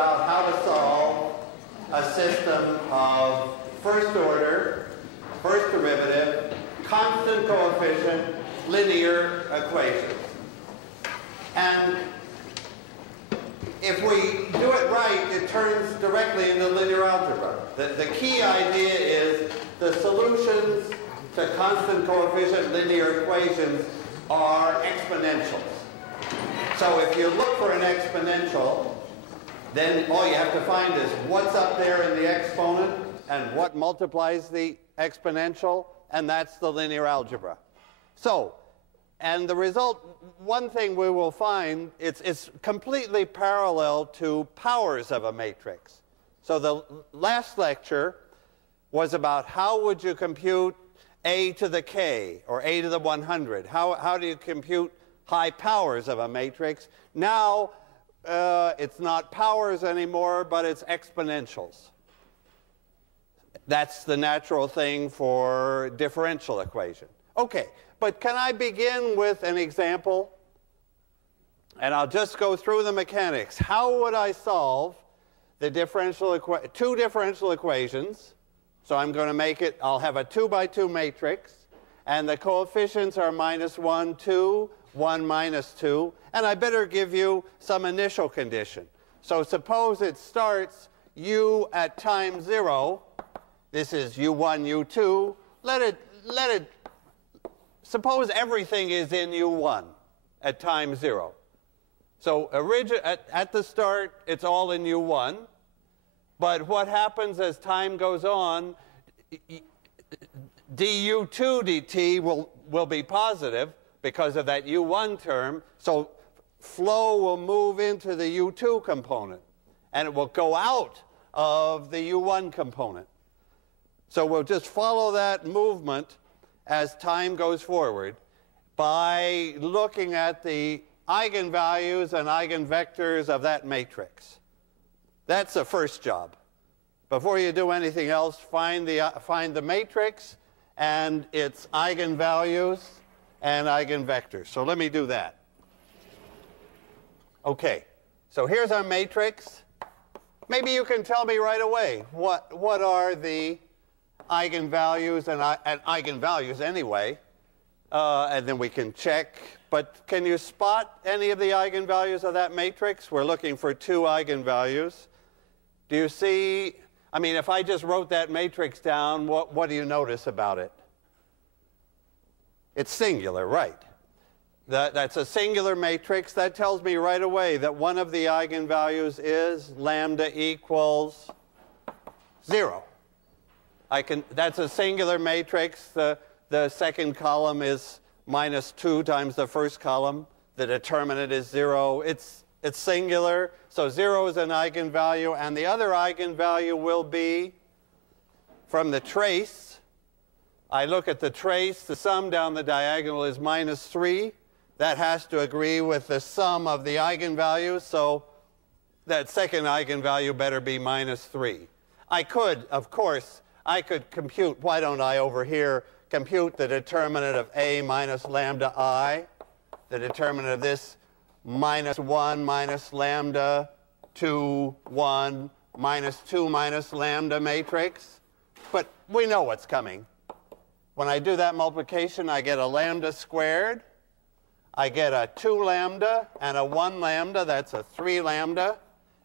about how to solve a system of first order, first derivative, constant coefficient, linear equations. And if we do it right, it turns directly into linear algebra. The key idea is the solutions to constant coefficient linear equations are exponentials. So if you look for an exponential, then all you have to find is what's up there in the exponent and what multiplies the exponential, and that's the linear algebra. So, and the result, one thing we will find, it's completely parallel to powers of a matrix. So the last lecture was about how would you compute a to the k, or a to the 100. How do you compute high powers of a matrix? Now, it's not powers anymore, but it's exponentials. That's the natural thing for differential equation. Okay, but can I begin with an example? And I'll just go through the mechanics. How would I solve the two differential equations? So I'm going to make it, I'll have a 2 by 2 matrix, and the coefficients are -1, 2, 1, -2, and I better give you some initial condition. So suppose it starts u at time 0. This is u1, u2. Suppose everything is in u1 at time 0. So at the start, it's all in u1. But what happens as time goes on, du2 dt will be positive because of that u1 term. So flow will move into the u2 component, and it will go out of the u1 component. So we'll just follow that movement as time goes forward by looking at the eigenvalues and eigenvectors of that matrix. That's the first job. Before you do anything else, find the matrix and its eigenvalues and eigenvectors. So let me do that. Okay, so here's our matrix. Maybe you can tell me right away what are the eigenvalues and eigenvalues anyway, and then we can check. But can you spot any of the eigenvalues of that matrix? We're looking for 2 eigenvalues. Do you see, I mean, if I just wrote that matrix down, what do you notice about it? It's singular, right? That's a singular matrix. That tells me right away that one of the eigenvalues is lambda equals 0. That's a singular matrix. The second column is -2 times the first column. The determinant is 0. It's singular, so 0 is an eigenvalue, and the other eigenvalue will be from the trace. I look at the trace. The sum down the diagonal is -3. That has to agree with the sum of the eigenvalues, so that second eigenvalue better be -3. I could, of course, I could compute, why don't I over here, compute the determinant of a minus lambda I, the determinant of this -1 minus lambda 2, 1, -2 minus lambda matrix. But we know what's coming. When I do that multiplication, I get a lambda squared. I get a 2 lambda and a 1 lambda. That's a 3 lambda.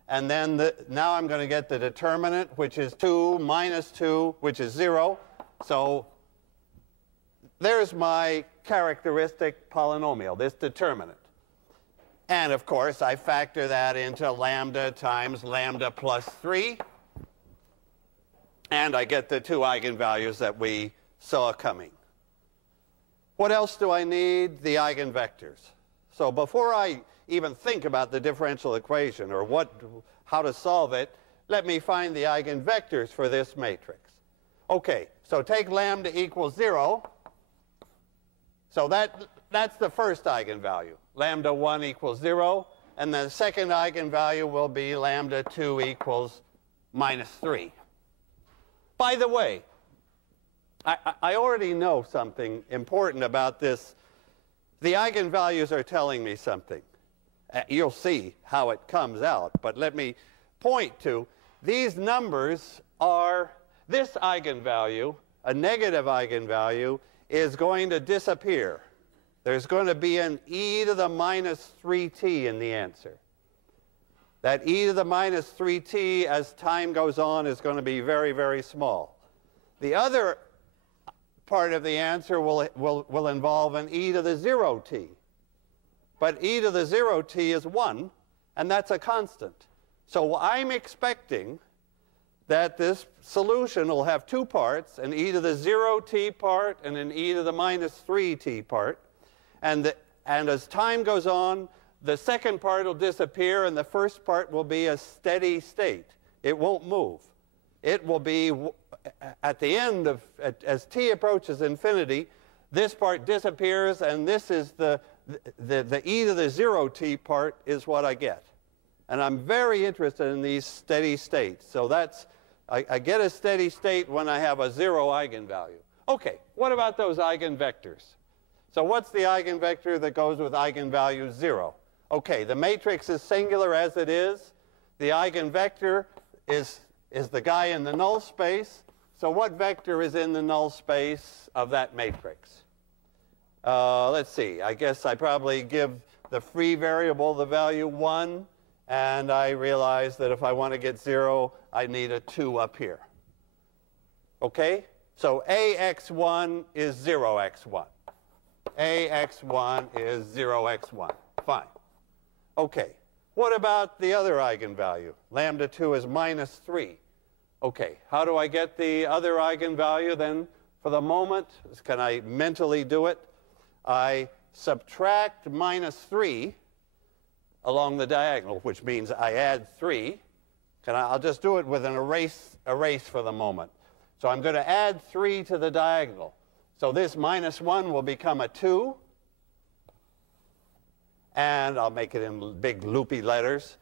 And then now I'm going to get the determinant, which is 2 minus 2, which is 0. So there's my characteristic polynomial, this determinant. And of course, I factor that into lambda times lambda plus 3. And I get the 2 eigenvalues that we saw coming. What else do I need? The eigenvectors. So before I even think about the differential equation or how to solve it, let me find the eigenvectors for this matrix. Okay, so take lambda equals 0. So that's the first eigenvalue. Lambda 1 equals 0. And the second eigenvalue will be lambda 2 equals -3. By the way, I already know something important about this. The eigenvalues are telling me something. You'll see how it comes out, but let me point to, these numbers are, this eigenvalue, a negative eigenvalue, is going to disappear. There's going to be an e to the minus 3t in the answer. That e to the minus 3t as time goes on is going to be very, very small. The other part of the answer will involve an e to the 0t. But e to the 0t is 1, and that's a constant. So I'm expecting that this solution will have two parts, an e to the 0t part and an e to the minus 3t part. And as time goes on, the second part will disappear, and the first part will be a steady state. It won't move. It will be, at the end of, as t approaches infinity, this part disappears, and this is the e to the 0t part is what I get. And I'm very interested in these steady states. So that's, I get a steady state when I have a 0 eigenvalue. Okay, what about those eigenvectors? So what's the eigenvector that goes with eigenvalue 0? Okay, the matrix is singular as it is. The eigenvector is the guy in the null space. So what vector is in the null space of that matrix? Let's see. I guess I probably give the free variable the value 1, and I realize that if I want to get 0, I need a 2 up here. Okay? So AX1 is 0x1. AX1 is 0x1. Fine. Okay. What about the other eigenvalue? Lambda 2 is minus 3. Okay. How do I get the other eigenvalue then? For the moment, can I mentally do it? I subtract minus 3 along the diagonal, which means I add 3. I'll just do it with an erase for the moment. So I'm going to add 3 to the diagonal. So this minus 1 will become a 2. And I'll make it in big loopy letters.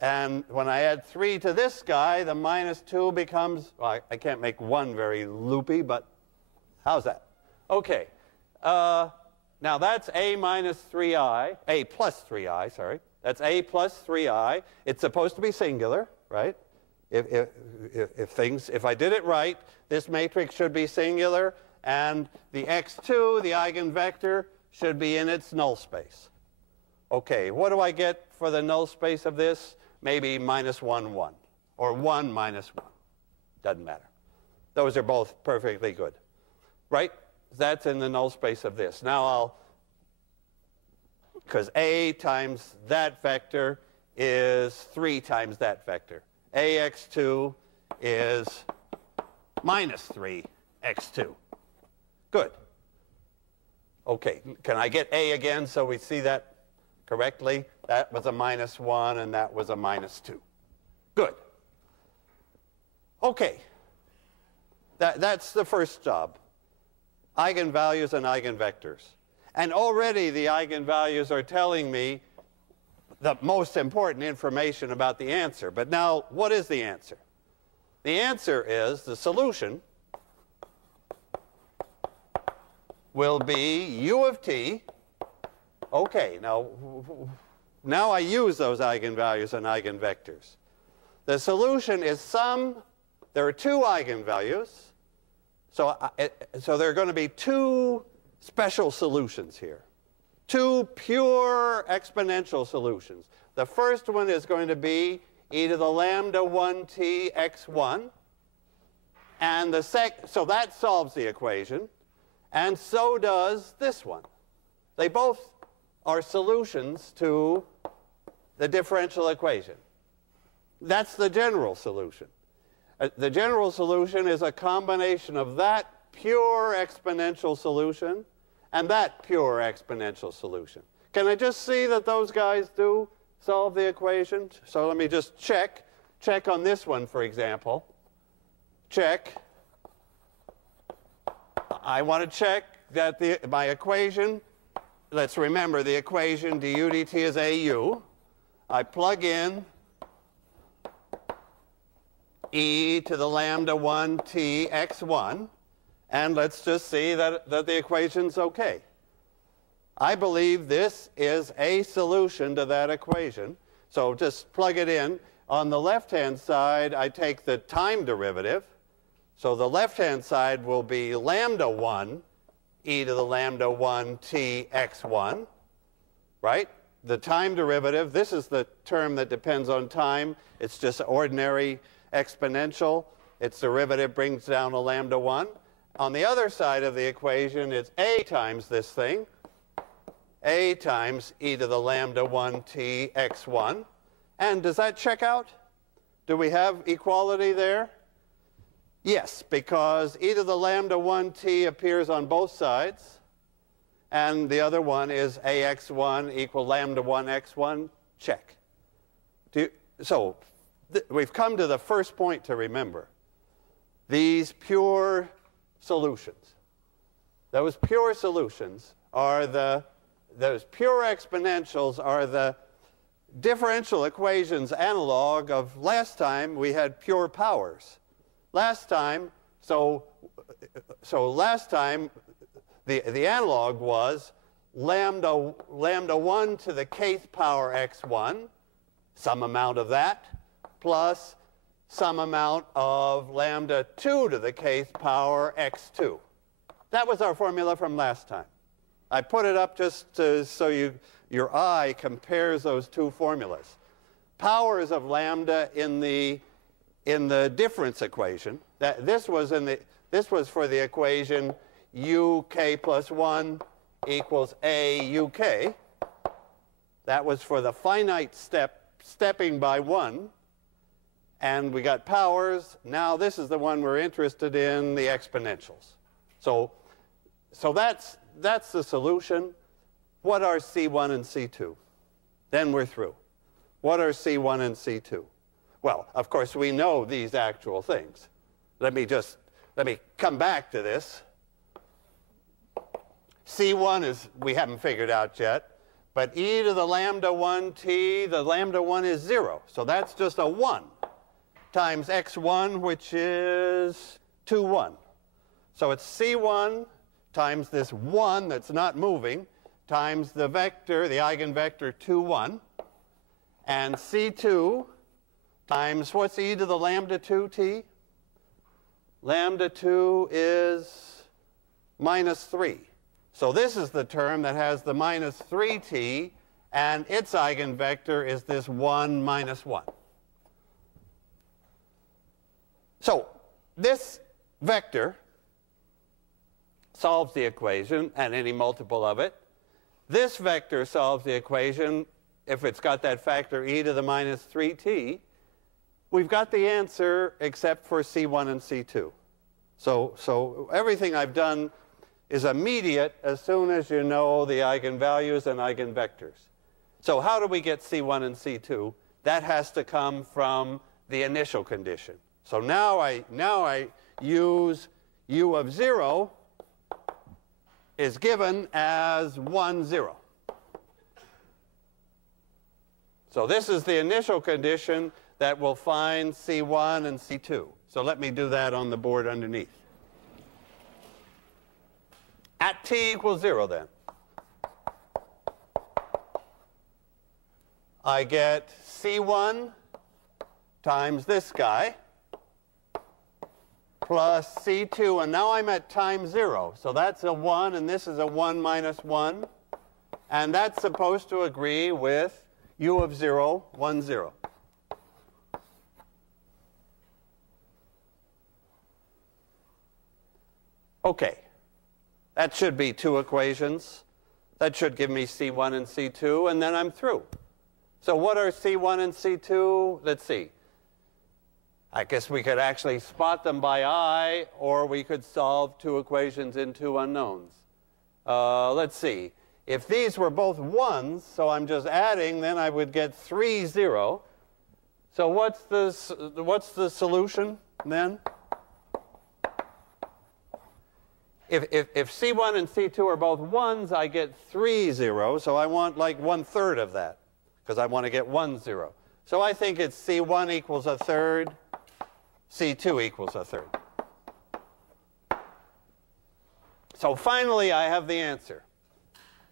And when I add 3 to this guy, the minus 2 becomes, well, I can't make 1 very loopy, but how's that? Okay. Now that's a minus 3i, a plus 3i, sorry. That's a plus 3i. It's supposed to be singular, right? If I did it right, this matrix should be singular, and the x2, the eigenvector, should be in its null space. Okay, what do I get for the null space of this? Maybe minus 1, 1, or 1 minus 1. Doesn't matter. Those are both perfectly good, right? That's in the null space of this. Now because a times that vector is 3 times that vector. AX2 is minus 3x2. Good. Okay, can I get a again so we see that correctly? That was a minus 1 and that was a minus 2. Good. Okay. That's the first job. Eigenvalues and eigenvectors. And already the eigenvalues are telling me the most important information about the answer. But now, what is the answer? The answer is the solution will be u of t. Okay, now I use those eigenvalues and eigenvectors. The solution is there are 2 eigenvalues. So there are going to be 2 special solutions here. 2 pure exponential solutions. The first one is going to be e to the lambda 1t x1. And so that solves the equation. And so does this one. They both are solutions to the differential equation. That's the general solution. The general solution is a combination of that pure exponential solution and that pure exponential solution. Can I just see that those guys do solve the equation? So let me just check on this one, for example. Check. I want to check that my equation, let's remember the equation du dt is au. I plug in e to the lambda 1t x1, and let's just see that the equation's okay. I believe this is a solution to that equation. So just plug it in. On the left-hand side, I take the time derivative. So the left-hand side will be lambda 1 e to the lambda 1 t x1, right? The time derivative, this is the term that depends on time. It's just ordinary exponential. Its derivative brings down a lambda 1. On the other side of the equation, it's a times this thing, a times e to the lambda 1 t x1. And does that check out? Do we have equality there? Yes, because e to the lambda 1 t appears on both sides, and the other one is ax1 equal lambda 1 x1. Check. So we've come to the first point to remember. These pure solutions, those pure solutions are those pure exponentials are the differential equations analog of last time we had pure powers. Last time, so last time the analog was lambda 1 to the kth power x1, some amount of that, plus some amount of lambda 2 to the kth power x2. That was our formula from last time. I put it up just so your eye compares those two formulas. Powers of lambda in the difference equation. This was for the equation uk plus 1 equals a uk. That was for the finite stepping by 1. And we got powers. Now this is the one we're interested in, the exponentials. So that's the solution. What are C1 and C2? Then we're through. What are C1 and C2? Well, of course, we know these actual things. Let me come back to this. C1 is, we haven't figured out yet, but e to the lambda 1 t, the lambda 1 is 0. So that's just a 1 times x1, which is 2, 1. So it's C1 times this 1 that's not moving, times the vector, the eigenvector 2, 1, and C2 times, what's e to the lambda 2t? Lambda 2 is minus 3. So this is the term that has the minus 3t, and its eigenvector is this 1 minus 1. So this vector solves the equation, and any multiple of it. This vector solves the equation if it's got that factor e to the minus 3t. We've got the answer except for C1 and C2. So everything I've done is immediate as soon as you know the eigenvalues and eigenvectors. So how do we get C1 and C2? That has to come from the initial condition. So now I use u of 0 is given as 1, 0. So this is the initial condition that will find C1 and C2. So let me do that on the board underneath. At t equals 0 then, I get C1 times this guy plus C2, and now I'm at time 0. So that's a 1, and this is a 1 minus 1. And that's supposed to agree with u of 0, 1, 0. Okay. That should be 2 equations. That should give me C1 and C2, and then I'm through. So what are C1 and C2? Let's see. I guess we could actually spot them by eye, or we could solve 2 equations in 2 unknowns. Let's see. If these were both 1s, so I'm just adding, then I would get 3, 0. So what's the solution then? If C1 and C2 are both 1s, I get 3, 0. So I want like 1/3 of that, because I want to get 1, 0. So I think it's C1 equals 1/3, C2 equals 1/3. So finally, I have the answer.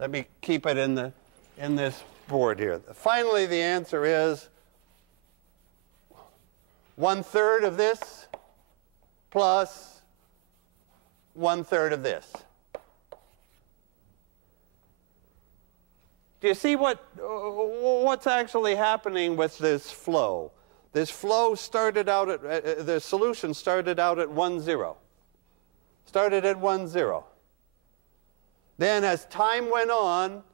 Let me keep it in this board here. Finally, the answer is 1/3 of this plus 1/3 of this. Do you see what's actually happening with this flow? This flow started out at, the solution started out at 1, 0. Started at 1, 0. Then as time went on,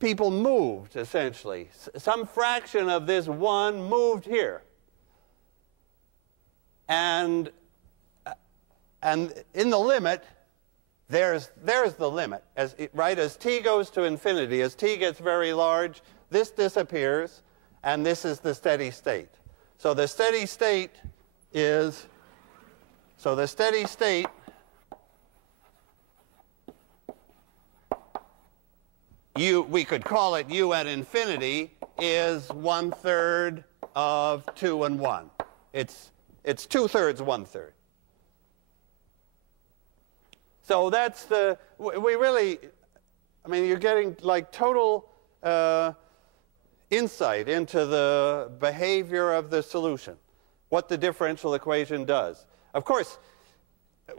people moved, essentially. Some fraction of this 1 moved here. And in the limit, there's the limit. As t goes to infinity, as t gets very large, this disappears, and this is the steady state. So the steady state is, we could call it u at infinity, is 1/3 of 2 and 1. It's 2/3, 1/3. So that's we really, I mean, you're getting like total insight into the behavior of the solution, what the differential equation does. Of course,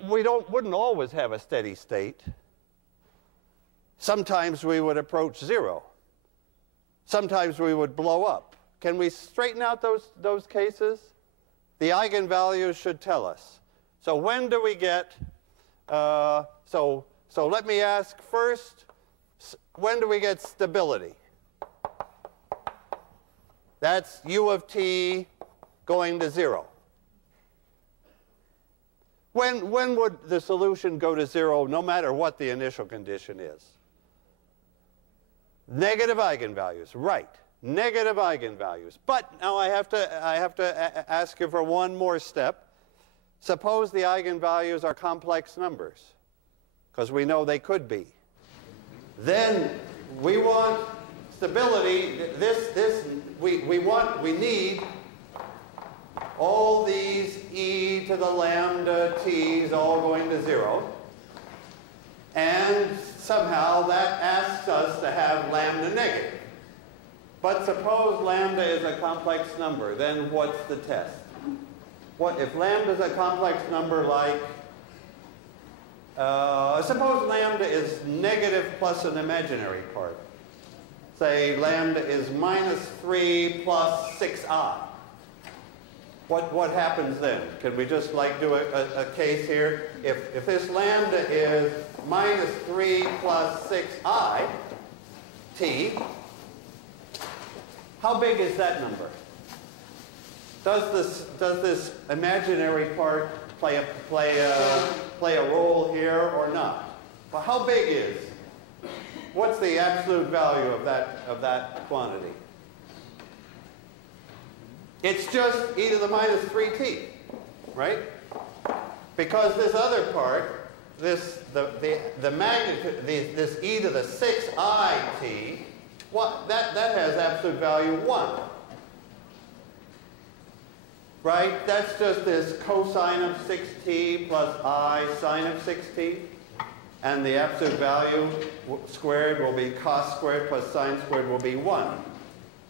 we wouldn't always have a steady state. Sometimes we would approach 0. Sometimes we would blow up. Can we straighten out those cases? The eigenvalues should tell us. So when do we get, so let me ask first, when do we get stability? That's u of t going to 0. When would the solution go to 0 no matter what the initial condition is? Negative eigenvalues, right. Negative eigenvalues. But now I have to ask you for one more step. Suppose the eigenvalues are complex numbers, because we know they could be. Then we want stability. We need all these e to the lambda t's all going to 0. And somehow that asks us to have lambda negative. But suppose lambda is a complex number, then what's the test? What if lambda is a complex number like, suppose lambda is negative plus an imaginary part. Say lambda is -3 plus 6i. What happens then? Can we just like do a case here? If this lambda is -3 plus 6i t, how big is that number? Does this imaginary part play a role here or not? Well, how big is? What's the absolute value of that quantity? It's just e to the -3t, right? Because this other part, the magnitude, this e to the 6it, that has absolute value 1. Right? That's just this cosine of 6t plus I sine of 6t. And the absolute value squared will be cos squared plus sine squared will be 1.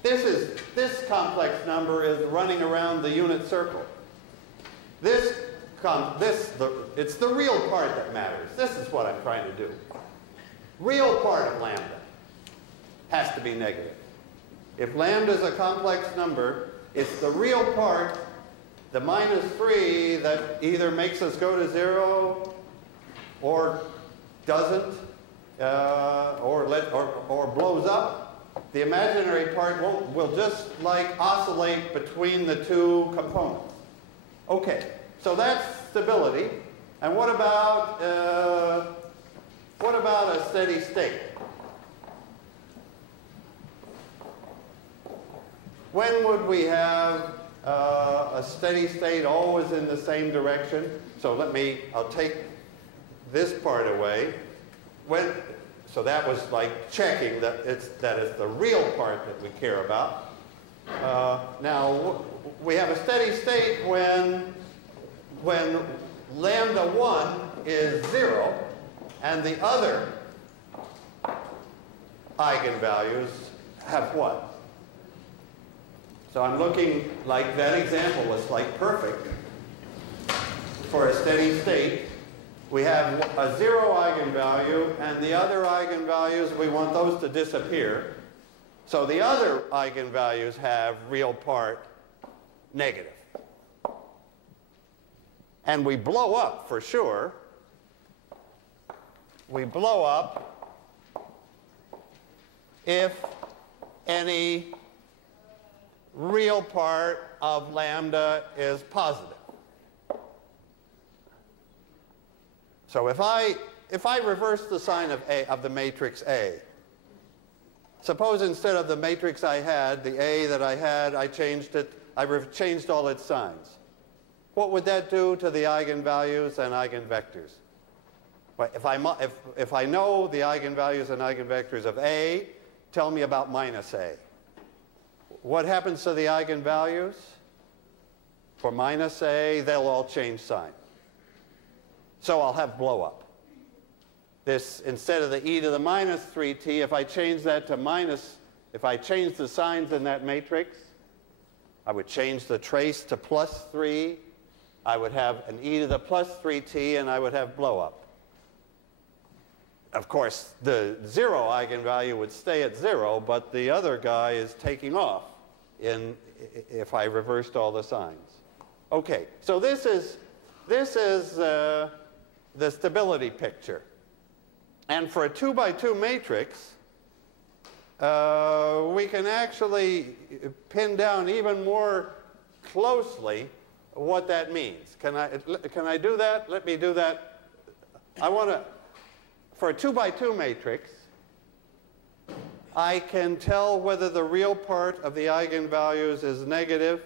This complex number is running around the unit circle. It's the real part that matters. This is what I'm trying to do. Real part of lambda has to be negative. If lambda is a complex number, it's the real part, the -3, that either makes us go to 0 or doesn't, or blows up. The imaginary part will just like oscillate between the two components. Okay, so that's stability. And what about a steady state? When would we have a steady state always in the same direction? So I'll take this part away. So that was like checking that it's the real part that we care about. Now we have a steady state when lambda 1 is 0 and the other eigenvalues have what? So I'm looking like that example was like perfect for a steady state. We have a 0 eigenvalue, and the other eigenvalues, we want those to disappear. So the other eigenvalues have real part negative. And we blow up for sure. We blow up if any real part of lambda is positive. So if I reverse the sign of the matrix A, suppose instead of the matrix I had, the A that I had, I changed it, I changed all its signs. What would that do to the eigenvalues and eigenvectors? Well, if I know the eigenvalues and eigenvectors of A, tell me about minus A. What happens to the eigenvalues? For minus A, they'll all change sign. So I'll have blow up. This, instead of the e to the minus 3t, if I change that to minus, if I change the signs in that matrix, I would change the trace to plus 3. I would have an e to the plus 3t, and I would have blow up. Of course, the 0 eigenvalue would stay at 0, but the other guy is taking off if I reversed all the signs. Okay, so this is the stability picture. And for a 2 by 2 matrix, we can actually pin down even more closely what that means. Can I do that? Let me do that. I want to, for a 2 by 2 matrix, I can tell whether the real part of the eigenvalues is negative.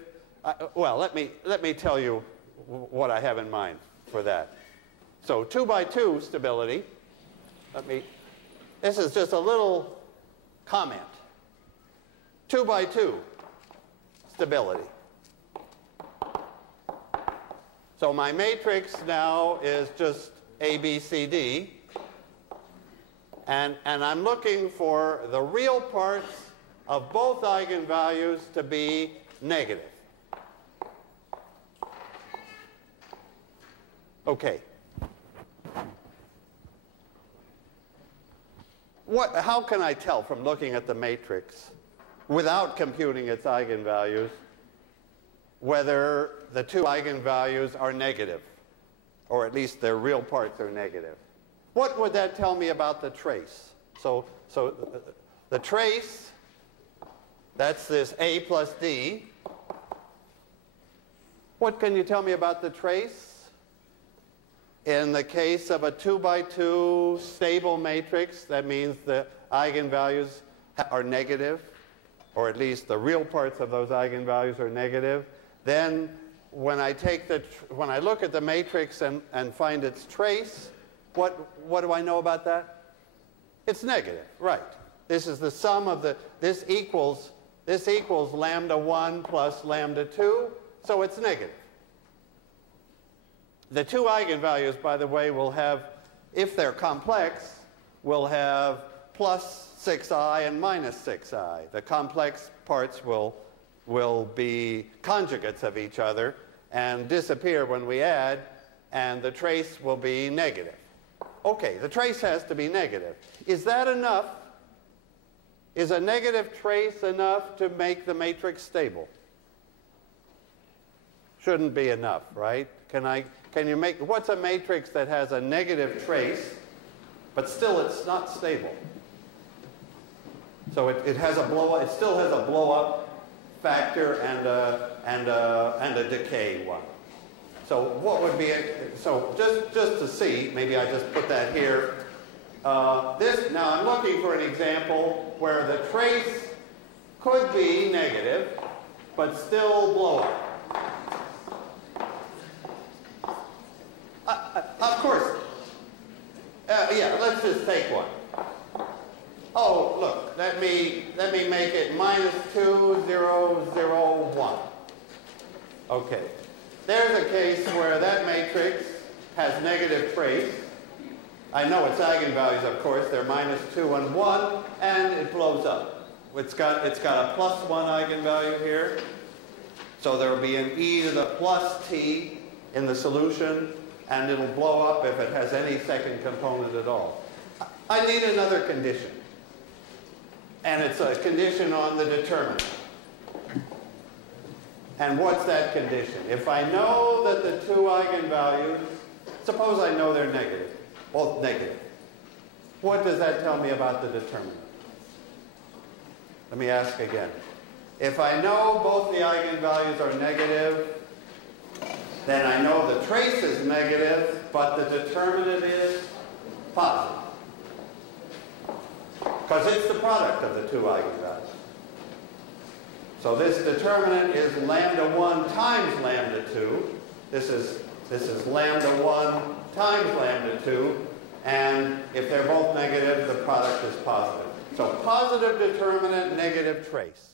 Well, let me tell you what I have in mind for that. So 2 by 2 stability. This is just a little comment. 2 by 2 stability. So my matrix now is just A, B, C, D. And I'm looking for the real parts of both eigenvalues to be negative. Okay. How can I tell from looking at the matrix, without computing its eigenvalues, whether the two eigenvalues are negative, or at least their real parts are negative? What would that tell me about the trace? So the trace, that's this A plus D. What can you tell me about the trace? In the case of a 2 by 2 stable matrix, that means the eigenvalues are negative, or at least the real parts of those eigenvalues are negative. Then when I look at the matrix and find its trace, what do I know about that? It's negative, right. This is the sum of this equals lambda 1 plus lambda 2, so it's negative. The two eigenvalues, by the way, will have, if they're complex, will have plus 6i and minus 6i. The complex parts will be conjugates of each other and disappear when we add, and the trace will be negative. Okay, the trace has to be negative. Is that enough? Is a negative trace enough to make the matrix stable? Shouldn't be enough, right? What's a matrix that has a negative trace, but still it's not stable? So it still has a blow-up factor and a decay one. So what would be so just to see, maybe I just put that here. Now I'm looking for an example where the trace could be negative, but still blow up. Of course. Yeah, let's just take one. Oh, look, let me make it minus 2, 0, 0, 1. Okay. There's a case where that matrix has negative trace. I know its eigenvalues, of course. They're minus 2 and 1, and it blows up. It's got a plus 1 eigenvalue here. So there will be an e to the plus t in the solution, and it'll blow up if it has any second component at all. I need another condition. And it's a condition on the determinant. And what's that condition? If I know that the two eigenvalues, suppose I know they're negative, both negative. What does that tell me about the determinant? Let me ask again. If I know both the eigenvalues are negative, then I know the trace is negative, but the determinant is positive. Because it's the product of the two eigenvalues. So this determinant is lambda 1 times lambda 2. This is lambda 1 times lambda 2. And if they're both negative, the product is positive. So positive determinant, negative trace.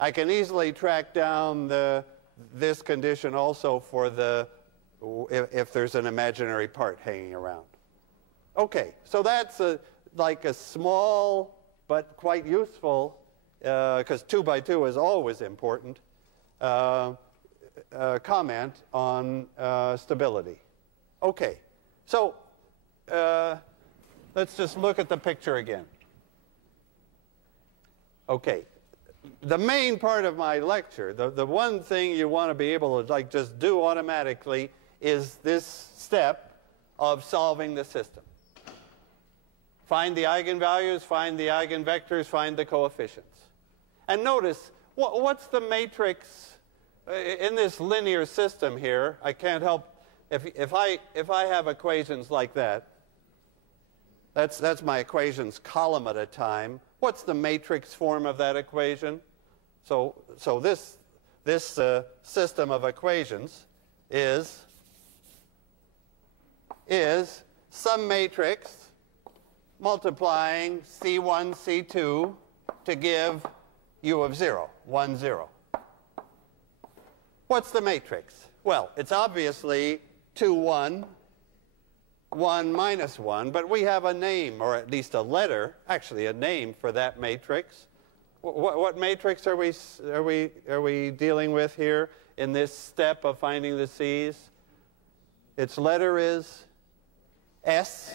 I can easily track down this condition also for if there's an imaginary part hanging around. Okay, so that's like a small but quite useful, because 2 by 2 is always important, comment on stability. Okay, so let's just look at the picture again. Okay, the main part of my lecture, the one thing you want to be able to just do automatically is this step of solving the system. Find the eigenvalues, find the eigenvectors, find the coefficients. And notice, what's the matrix in this linear system here? I can't help, if I have equations like that, that's my equations column at a time. What's the matrix form of that equation? So this system of equations is some matrix multiplying C1, C2 to give U of 0, 1, 0. What's the matrix? Well, it's obviously 2, 1, 1 minus 1, but we have a name, or at least a letter, actually a name for that matrix. What matrix are we dealing with here in this step of finding the C's? Its letter is S.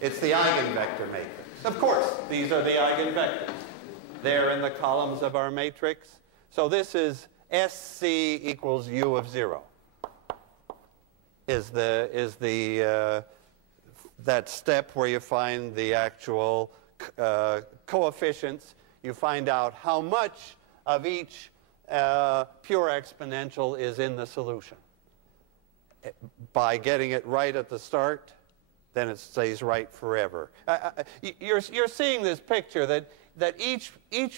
It's the eigenvector matrix. Of course, these are the eigenvectors. They're in the columns of our matrix. So this is SC equals U of 0. Is that step where you find the actual coefficients. You find out how much of each pure exponential is in the solution. By getting it right at the start, then it stays right forever. You're seeing this picture that each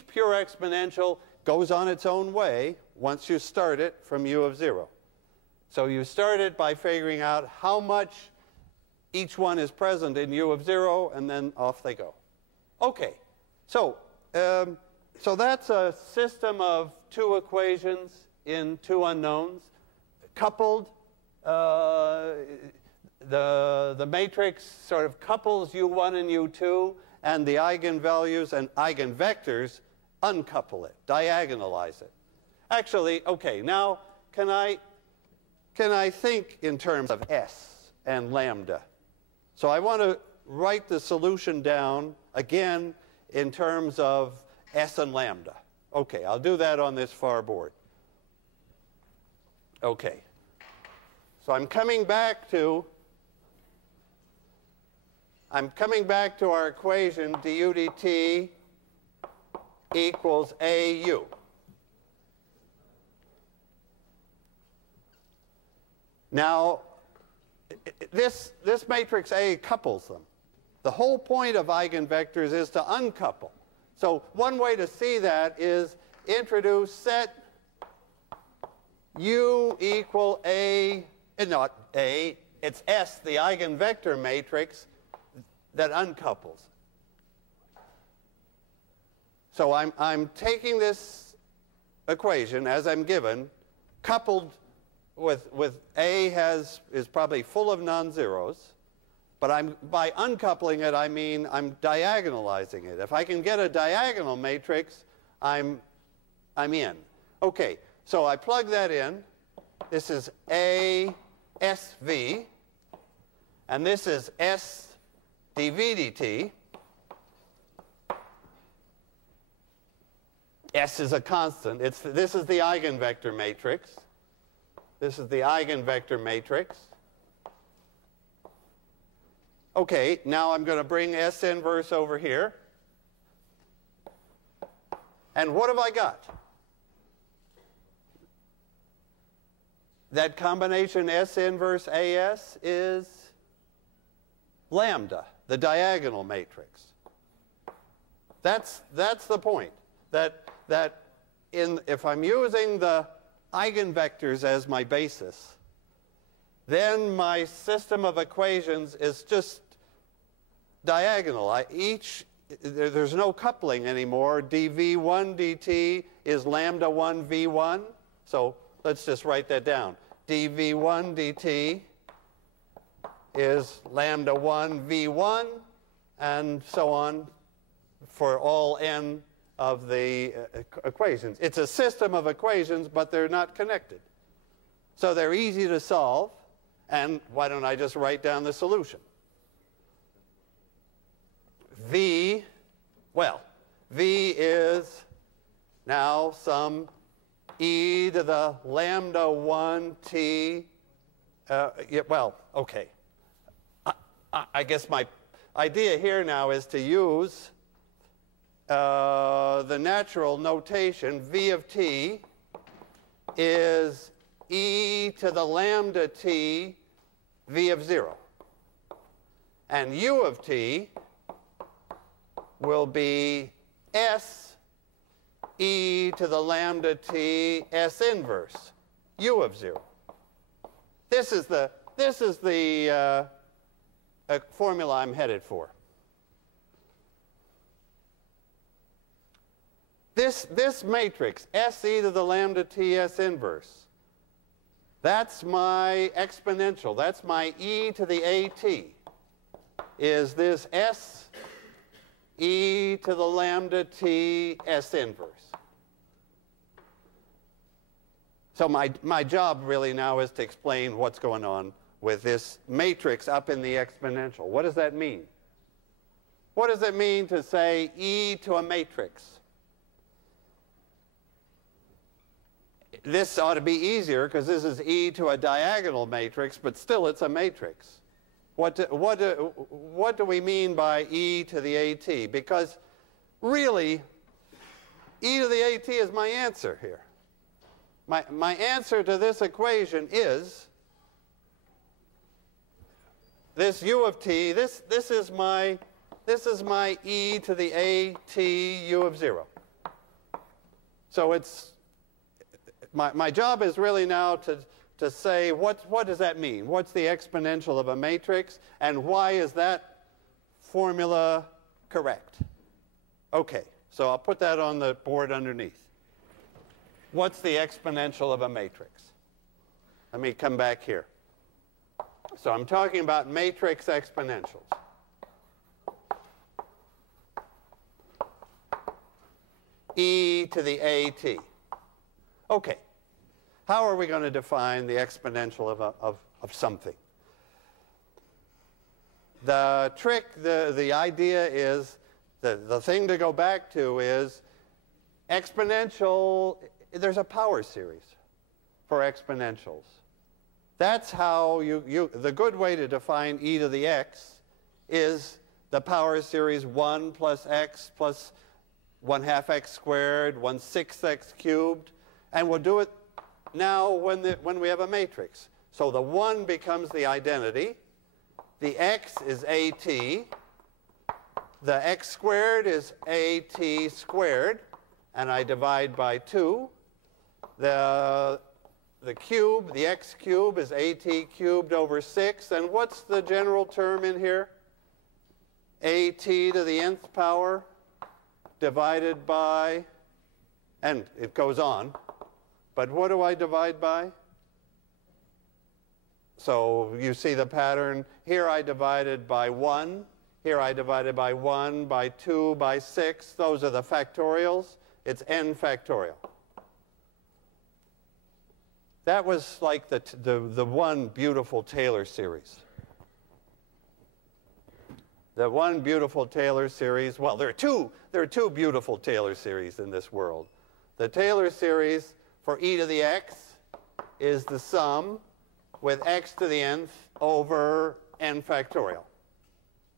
pure exponential goes on its own way once you start it from U of 0. So you start it by figuring out how much each one is present in U of 0, and then off they go. Okay, so that's a system of two equations in two unknowns, coupled. The matrix sort of couples U1 and U2, and the eigenvalues and eigenvectors uncouple it, diagonalize it. Actually, okay, now can I think in terms of S and lambda? So I want to write the solution down again in terms of S and lambda. Okay, I'll do that on this far board. Okay. So I'm coming back to our equation du dt equals AU. Now, this matrix A couples them. The whole point of eigenvectors is to uncouple. So one way to see that is introduce set U equal A, not A, it's S, the eigenvector matrix that uncouples. So I'm taking this equation as I'm given, coupled with A is probably full of non-zeros, but by uncoupling it, I mean I'm diagonalizing it. If I can get a diagonal matrix, I'm in. Okay, So I plug that in. This is A SV, and this is S dV dt. S is a constant. This is the eigenvector matrix. This is the eigenvector matrix. Okay, now I'm going to bring S inverse over here. And what have I got? That combination S inverse AS is lambda, the diagonal matrix. That's the point. If I'm using the eigenvectors as my basis, then my system of equations is just diagonal. There's no coupling anymore. dv1 dt is lambda 1 v1. So let's just write that down. dv1 dt is lambda 1 v1, and so on for all n of the equations. It's a system of equations, but they're not connected. So they're easy to solve, and why don't I just write down the solution? V is now some e to the lambda 1 t. Okay. I guess my idea here now is to use the natural notation. V of t is e to the lambda t v of 0. And u of t will be s e to the lambda t s inverse u of 0. This is the formula I'm headed for. This matrix, s e to the lambda t s inverse, that's my exponential. That's my e to the at. Is this s e to the lambda t s inverse. So my job really now is to explain what's going on with this matrix up in the exponential. What does that mean? What does it mean to say e to a matrix? This ought to be easier because this is e to a diagonal matrix, but still it's a matrix. What do we mean by e to the at? Because really, e to the at is my answer here. My answer to this equation is this u of t. This is my e to the at u of 0. So it's my job is really now to say what does that mean? What's the exponential of a matrix, and why is that formula correct? Okay, so I'll put that on the board underneath. What's the exponential of a matrix? Let me come back here. So I'm talking about matrix exponentials. E to the AT. Okay. How are we going to define the exponential of something? The trick, the idea is, the thing to go back to is exponential. There's a power series for exponentials. That's how the good way to define e to the x is the power series 1 plus x plus 1/2 x squared, 1/6 x cubed, and we'll do it now when we have a matrix. So the 1 becomes the identity, the x is at, the x squared is at squared, and I divide by 2. The cube, the x cube, is at cubed over 6. And what's the general term in here? At to the nth power divided by, and it goes on. But what do I divide by? So you see the pattern. Here I divided by 1. Here I divided by 1, by 2, by 6. Those are the factorials. It's n factorial. That was like the one beautiful Taylor series. The one beautiful Taylor series, well, there are two beautiful Taylor series in this world. The Taylor series for e to the x is the sum with x to the nth over n factorial.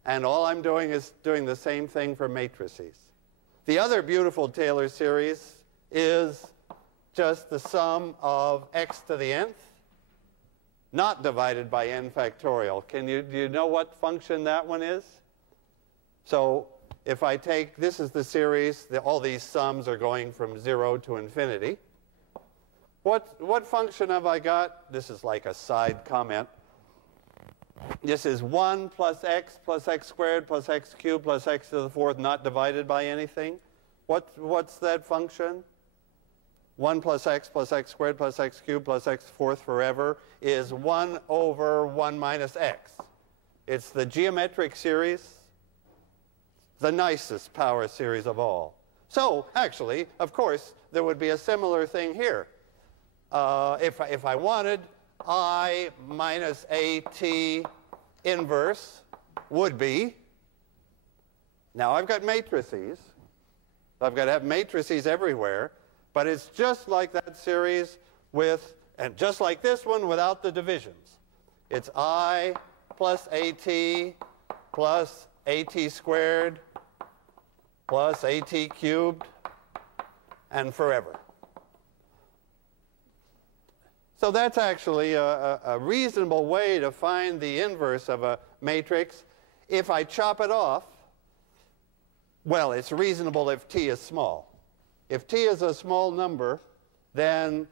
And all I'm doing is doing the same thing for matrices. The other beautiful Taylor series is just the sum of x to the nth, not divided by n factorial. Do you know what function that one is? So if I take, this is the series, all these sums are going from 0 to infinity. What function have I got? This is like a side comment. This is 1 plus x squared plus x cubed plus x to the fourth not divided by anything. What's that function? 1 plus x squared plus x cubed plus x fourth forever is 1 over 1 minus x. It's the geometric series, the nicest power series of all. So actually, of course, there would be a similar thing here. If I wanted, I minus AT inverse would be, now I've got matrices. I've got to have matrices everywhere, but it's just like that series with, and just like this one without the divisions. It's I plus AT plus AT squared plus AT cubed and forever. So that's actually a reasonable way to find the inverse of a matrix. If I chop it off, well, it's reasonable if t is small. If t is a small number, then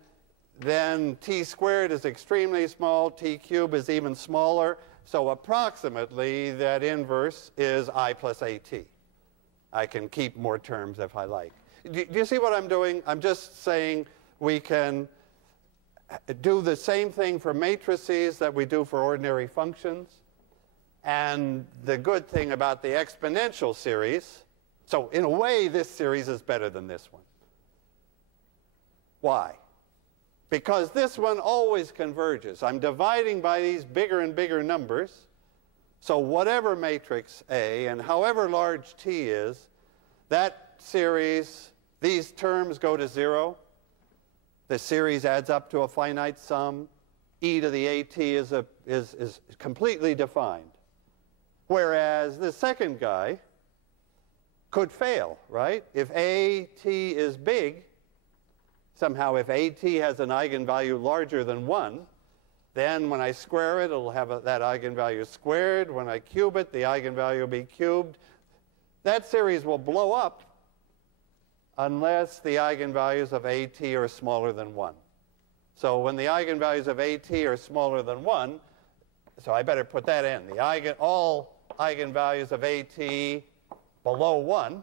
t squared is extremely small, t cubed is even smaller. So approximately that inverse is I plus AT. I can keep more terms if I like. Do you see what I'm doing? I'm just saying we can do the same thing for matrices that we do for ordinary functions. And the good thing about the exponential series, so in a way this series is better than this one. Why? Because this one always converges. I'm dividing by these bigger and bigger numbers. So whatever matrix A and however large T is, that series, these terms go to 0. The series adds up to a finite sum. E to the AT is completely defined. Whereas the second guy could fail, right? If AT is big, somehow if AT has an eigenvalue larger than 1, then when I square it, it'll have that eigenvalue squared. When I cube it, the eigenvalue will be cubed. That series will blow up unless the eigenvalues of AT are smaller than 1. So when the eigenvalues of AT are smaller than 1, so I better put that in. All eigenvalues of AT below 1,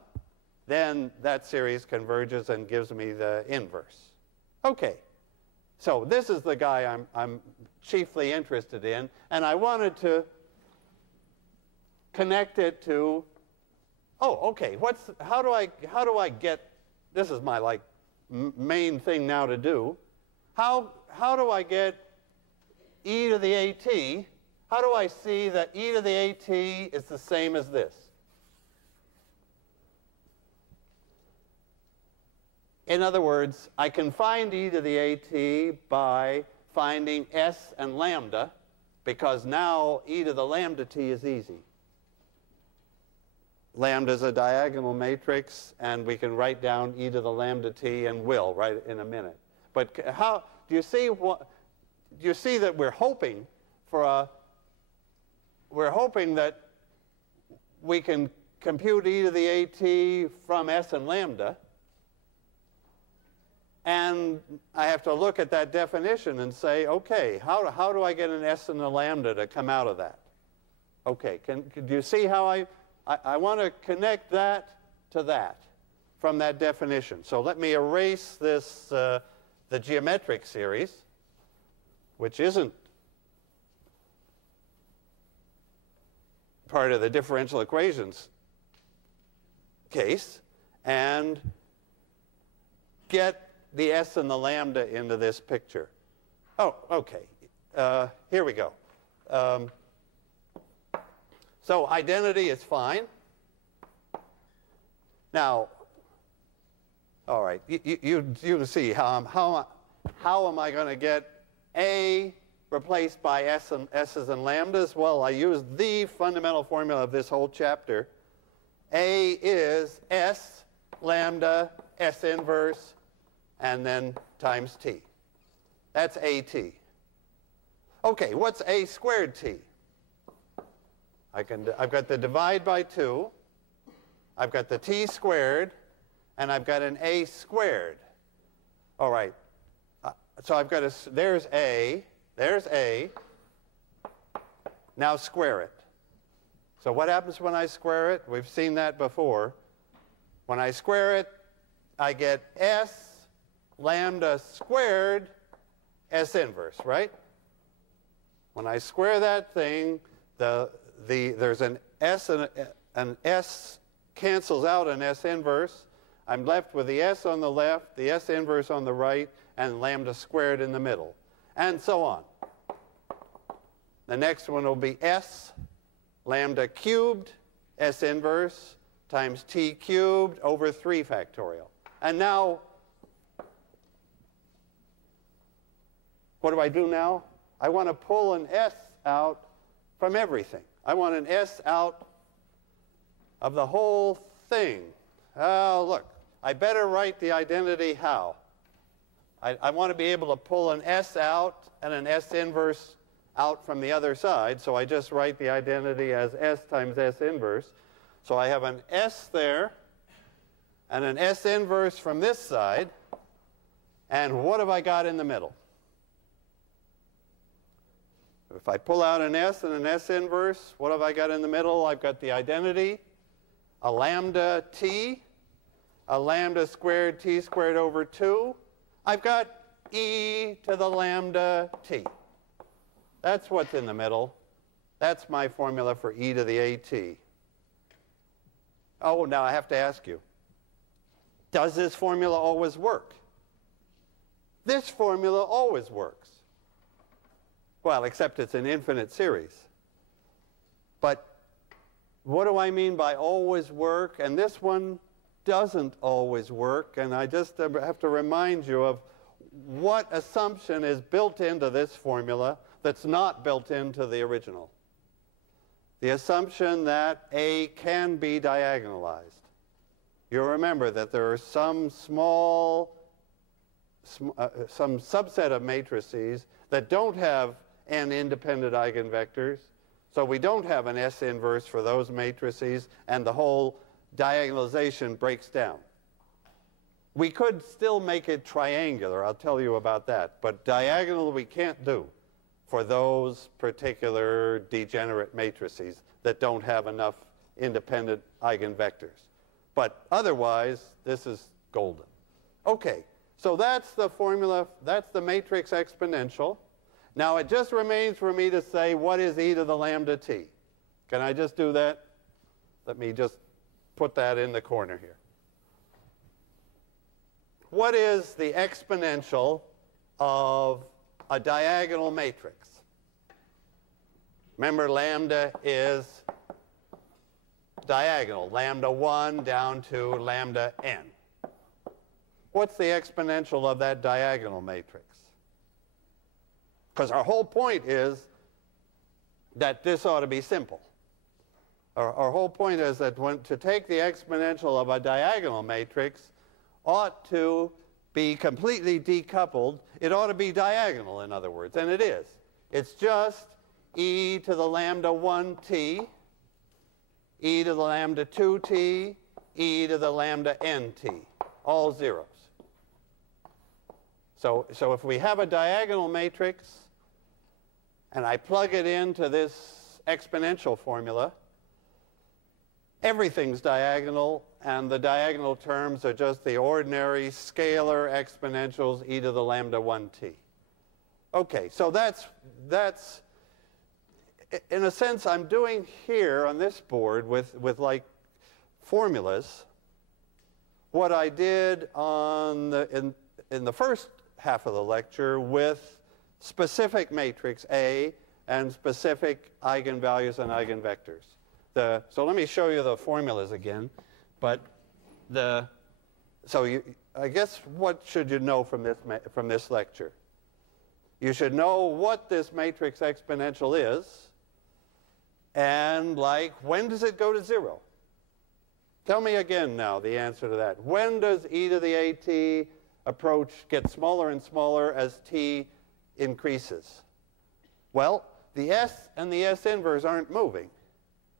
then that series converges and gives me the inverse. Okay, so this is the guy I'm chiefly interested in, and I wanted to connect it to, oh, okay, how do I get, this is my main thing now to do. How do I get e to the AT? How do I see that e to the AT is the same as this? In other words, I can find e to the AT by finding s and lambda, because now e to the lambda t is easy. Lambda is a diagonal matrix, and we can write down e to the lambda t, and will right in a minute. But how do you see that we're hoping that we can compute e to the AT from s and lambda, and I have to look at that definition and say, okay, how do I get an s and a lambda to come out of that? Okay, do you see how I want to connect that to that from that definition. So let me erase this, the geometric series, which isn't part of the differential equations case, and get the s and the lambda into this picture. Oh, okay. Here we go. So identity is fine. Now, all right, you can see how am I going to get A replaced by S's and lambdas? Well, I use the fundamental formula of this whole chapter. A is S lambda S inverse and then times T. That's AT. Okay, what's A squared T? I've got the divide by 2. I've got the T squared, and I've got an A squared. All right. So I've got there's A. There's A. Now square it. So what happens when I square it? We've seen that before. When I square it, I get S lambda squared S inverse, right? When I square that thing, there's an S and an S cancels out an S inverse. I'm left with the S on the left, the S inverse on the right, and lambda squared in the middle, and so on. The next one will be S lambda cubed S inverse times T cubed over 3 factorial. And now, what do I do now? I want to pull an S out from everything. I want an S out of the whole thing. Oh, look, I better write the identity how? I want to be able to pull an S out and an S inverse out from the other side, so I just write the identity as S times S inverse. So I have an S there and an S inverse from this side, and what have I got in the middle? If I pull out an S and an S inverse, what have I got in the middle? I've got the identity, a lambda T, a lambda squared T squared over 2. I've got e to the lambda T. That's what's in the middle. That's my formula for e to the AT. Oh, now I have to ask you, does this formula always work? This formula always works. Well, except it's an infinite series. But what do I mean by always work? And this one doesn't always work. And I just have to remind you of what assumption is built into this formula that's not built into the original. The assumption that A can be diagonalized. You'll remember that there are some some subset of matrices that don't have n independent eigenvectors. So we don't have an S inverse for those matrices, and the whole diagonalization breaks down. We could still make it triangular. I'll tell you about that. But diagonal we can't do for those particular degenerate matrices that don't have enough independent eigenvectors. But otherwise, this is golden. Okay, so that's the formula. That's the matrix exponential. Now, it just remains for me to say, what is e to the lambda t? Can I just do that? Let me just put that in the corner here. What is the exponential of a diagonal matrix? Remember, lambda is diagonal, lambda 1 down to lambda n. What's the exponential of that diagonal matrix? Because our whole point is that this ought to be simple. Our whole point is that to take the exponential of a diagonal matrix ought to be completely decoupled. It ought to be diagonal, in other words, and it is. It's just e to the lambda 1t, e to the lambda 2t, e to the lambda nt, all zeros. So if we have a diagonal matrix, and I plug it into this exponential formula, everything's diagonal, and the diagonal terms are just the ordinary scalar exponentials e to the lambda 1t. Okay, so that's in a sense, I'm doing here on this board with like formulas what I did on in the first half of the lecture with specific matrix A and specific eigenvalues and eigenvectors. So let me show you the formulas again. But I guess what should you know from this lecture? You should know what this matrix exponential is, and like, when does it go to 0? Tell me again now the answer to that. When does e to the at approach get smaller and smaller as t increases? Well, the s and the s inverse aren't moving.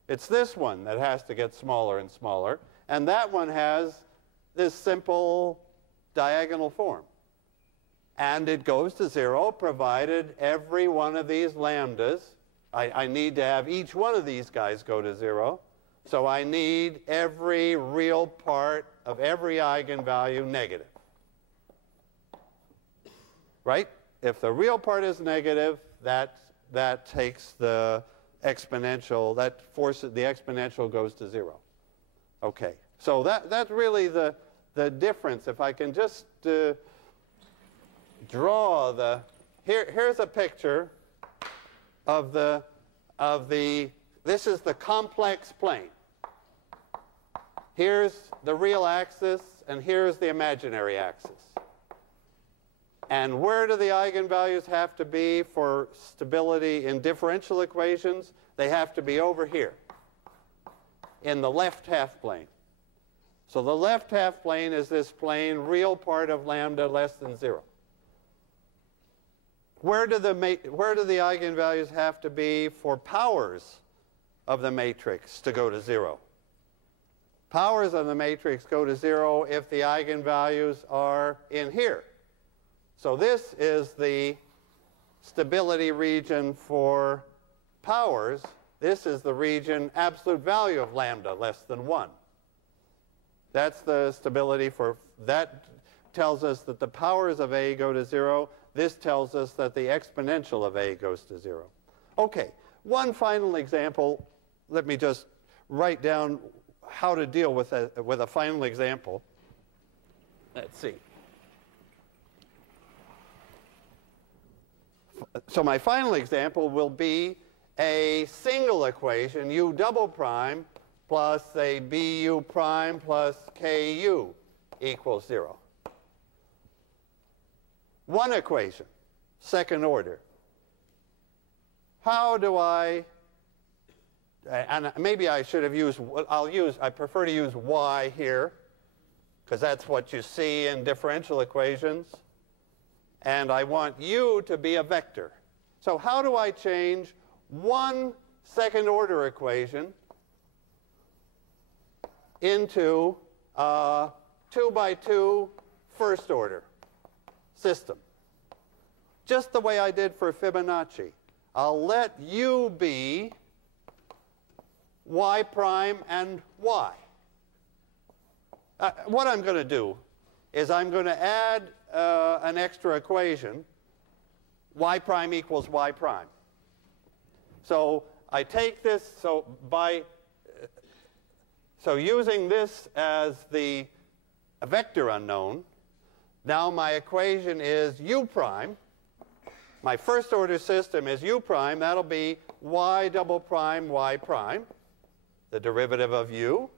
It's this one that has to get smaller and smaller, and that one has this simple diagonal form. And it goes to 0 provided every one of these lambdas, I need to have each one of these guys go to 0. So I need every real part of every eigenvalue negative. Right? If the real part is negative, that takes the exponential, that forces the exponential goes to 0. Okay. So that's really the difference. If I can just draw here's a picture of this is the complex plane. Here's the real axis, and here's the imaginary axis. And where do the eigenvalues have to be for stability in differential equations? They have to be over here, in the left half plane. So the left half plane is this plane, real part of lambda less than 0. Where do the eigenvalues have to be for powers of the matrix to go to 0? Powers of the matrix go to 0 if the eigenvalues are in here. So this is the stability region for powers. This is the region absolute value of lambda less than 1. That's the stability for, that tells us that the powers of A go to 0. This tells us that the exponential of A goes to 0. Okay, one final example. Let me just write down how to deal with a final example. Let's see. So my final example will be a single equation, u double prime plus a bu prime plus ku equals 0. One equation, second order. How do I, and maybe I should have used, I prefer to use y here, because that's what you see in differential equations. And I want u to be a vector. So how do I change one second order equation into a 2x2 first order system? Just the way I did for Fibonacci. I'll let u be y prime and y. What I'm going to do is I'm going to add an extra equation, y prime equals y prime. So I take this, so using this as a vector unknown, now my equation is u prime. My first order system is u prime. That'll be y double prime y prime, the derivative of u.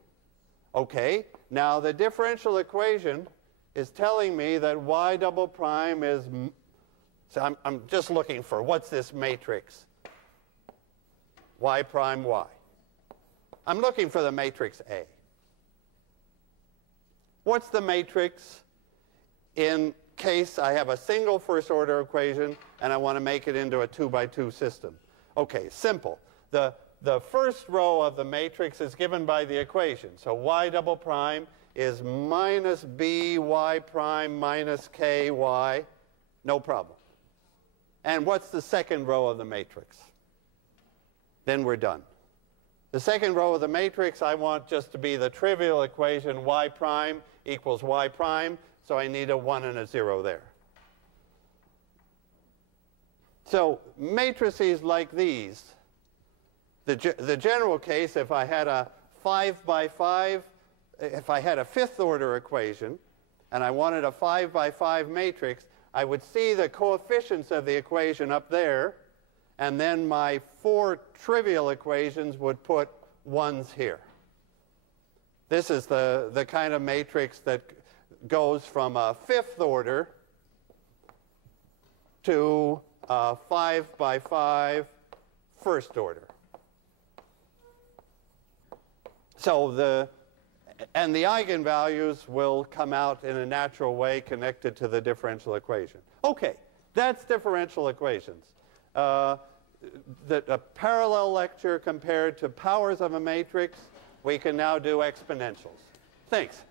Okay, now the differential equation is telling me that y double prime is, so I'm just looking for, what's this matrix? Y prime y. I'm looking for the matrix A. What's the matrix in case I have a single first order equation and I want to make it into a 2x2 system? Okay, simple. The first row of the matrix is given by the equation. So y double prime is minus b y prime minus k y. No problem. And what's the second row of the matrix? Then we're done. The second row of the matrix I want just to be the trivial equation y prime equals y prime, so I need a 1 and a 0 there. So matrices like these, the general case, if I had a 5x5, if I had a fifth order equation and I wanted a 5x5 matrix, I would see the coefficients of the equation up there, and then my 4 trivial equations would put 1s here. This is the kind of matrix that goes from a 5th order to a 5 by 5 first order. So the eigenvalues will come out in a natural way connected to the differential equation. Okay, that's differential equations. A parallel lecture compared to powers of a matrix. We can now do exponentials. Thanks.